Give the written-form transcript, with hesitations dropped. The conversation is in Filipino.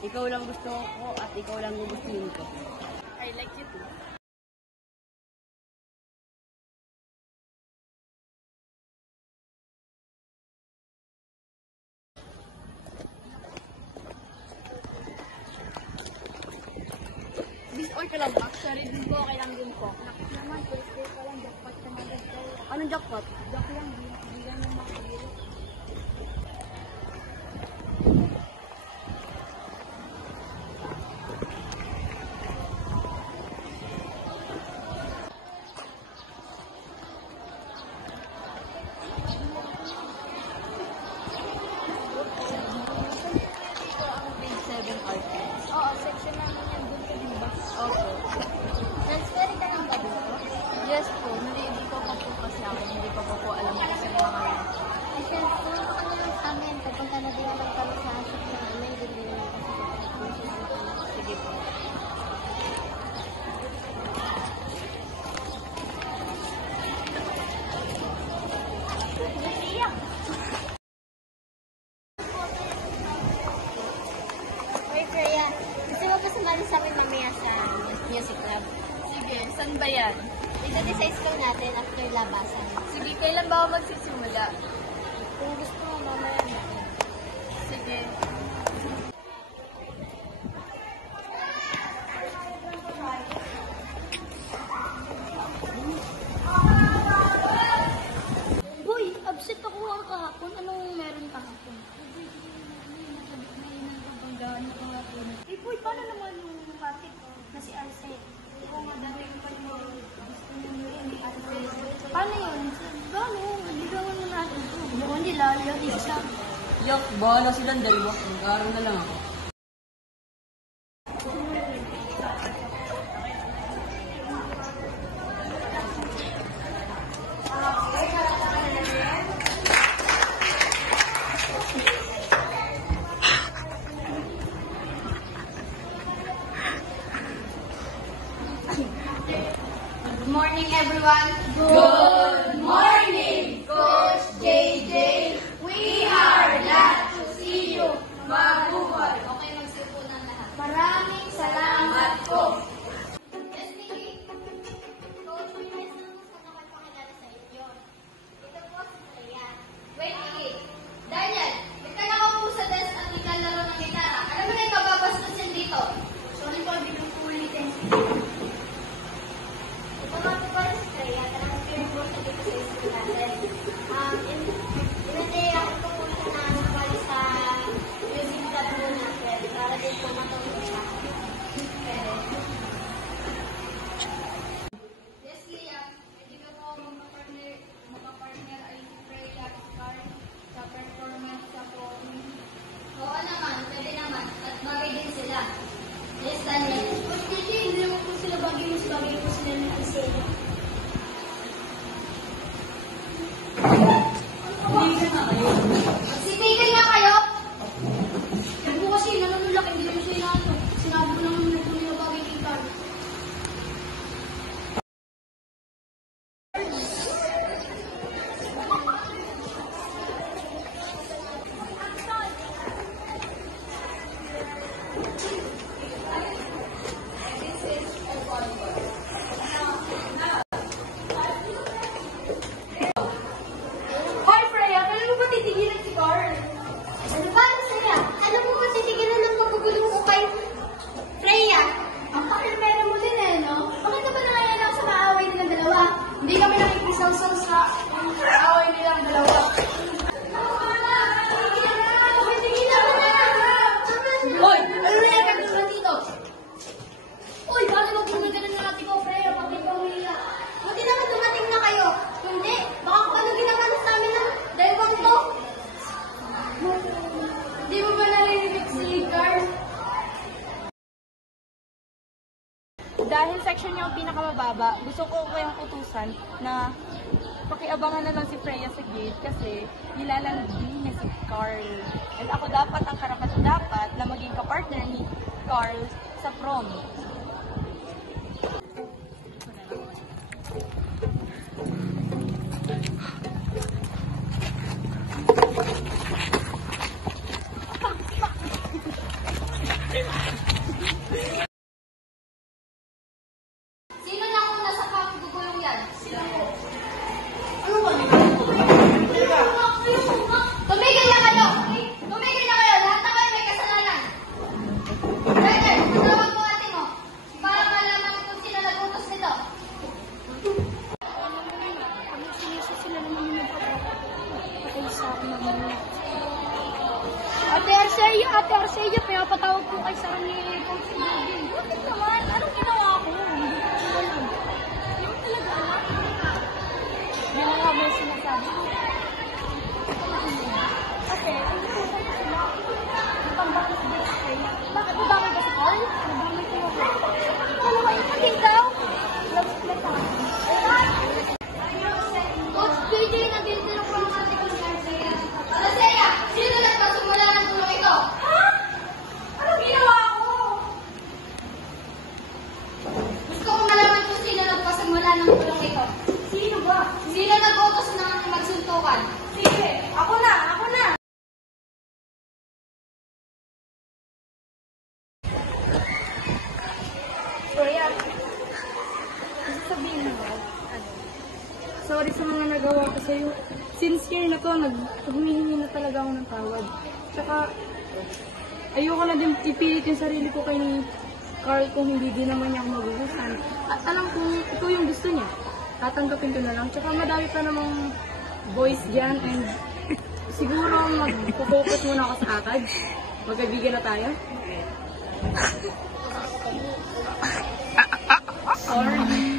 Ikaw lang gusto ko at ikaw lang gugustuhin ko. I like you too. Or ka lang ba? Sorry din po, okay lang din po. Naman, first day pa lang, jackpot ka na agad tayo. Anong jackpot? Joke lang, di ganun makakabili. Ito ang grade 7 art. Oo, section namin yan, doon ka din ba? Okay. Transferring ka lang ba dito? Yes po, hindi ko pa po kasi ako. Hindi ko pa po alam kung saan mga yan. Kasi tulungan ka na lang sa amin, pupunta na din naman kami sa section namin, doon din naman kasi Sige po. Hoy, Freya, gusto mo ba sumali sa amin mamaya sa music club? Sige, saan ba yan? Dito din sa school natin after labasan. Sige, kailan ba ako magsisimula? Kung gusto mo, mamaya na. Sige. Boy, absent ako ang kahapon. Anong meron kahapon? Eh, boy, paano naman yung kapit na si Arce? Oo nga, dati ko pa yung gusto niyo yun, ni Arce. Paano yun? Paano? Naligawan mo natin ito. Bukan nila, yung isa. Yak, bahala silang dalawa. Mag-aaral na lang ako. Good morning, everyone. Good morning, Coach JJ. We are glad to see you. Mabuhay. Okay, magsipunan lahat. Maraming salamat po. Yes, Nikki. Coach, may nais na gusto na magpakilala sa inyo. Ito po si Freya. Wait, Nikki. Daniel, nagkala ko po sa desk at naglalaro ng gitara. Alam mo na yung mababastos yan dito. Sorry po, hindi ko po ulitin. Ito pa rin si Freya, talagang pinag-work na dito sa school natin. Inatay ako po po siya na nakabali sa music club po natin para din po matulog siya. Yes, Leah. Pwede ka po makapartner ay si Freya sa performance sa poem. Oo naman, pwede naman. At bagay din sila. Yes, Daniel. But pwede, hindi naman po sila bagay mas bagay po sila ng Isela. Magsitigil nga kayo! Yan po kasi, nanunulak, hindi naman siya inaano. Sinabi ko naman na po nila bagay kay Carl. Hoy, Freya, kailan mo ba titigilan si Carl? Ano ba, Freya? Alam mo ba titigilan ng pagkagulo ko kay Freya? Ang pakilmera mo din eh, no? Bakit ka ba nangyayalak sa maaway nilang dalawa? Hindi kami nakikisaw-saw sa maaway nilang dalawa. Hoy! Ano nangyayari ka naman dito? Uy, bakit magpumaganda ng ate ko, Freya? Bakit ba umiiyak? Buti naman dumating na kayo. Hindi, baka kapalugin naman sa amin ng dalawang to. Hindi mo ba narinig si Carl? Dahil section niya ang pinakamababa, gusto ko kayong utusan na pakiabangan na lang si Freya sa gate kasi nilalandi niya si Carl. At ako dapat ang karapat-dapat na maging kapartner ni Carl sa prom. Ate Arcelia, pinapatawag po kay Sarah ni Coach Ruby. Bakit naman? Anong ginawa ko? Hindi ko alam. Hindi mo talaga alam. Yan ang nga ba yung sinasabi ko? Kasi, ang gusto ko sila, napambakit sa birthday. Bakit mo dami ba sa call? Nabamay ko ako. Dalawa ipagin daw. Love split ako. Coach JJ, nag-iintinong po ng ating Coach Arcelia. Arcelia, sino nagpasimula ng tulong ito? Ha? Anong ginawa ko? Gusto kong malaman kung sino nagpasimula ng tulong ito. Sino ba? Sino nag-utos ng magsuntukan? Sige, ako na, ako na. Kuya, gusto sabihin mo, sorry sa mga nagawa ko sa'yo. Sincere na to, humihingi na talaga ako ng tawad. Tsaka, ayoko na din ipilit yung sarili ko kay ni Carl kung hindi din naman niya ako magugustuhan. At alam kong ito yung gusto niya. Tatanggapin ko na lang. Tsaka madami pa namang boys dyan and siguro mag-focus muna ako sa akad. Magkaibigan na tayo. Sorry.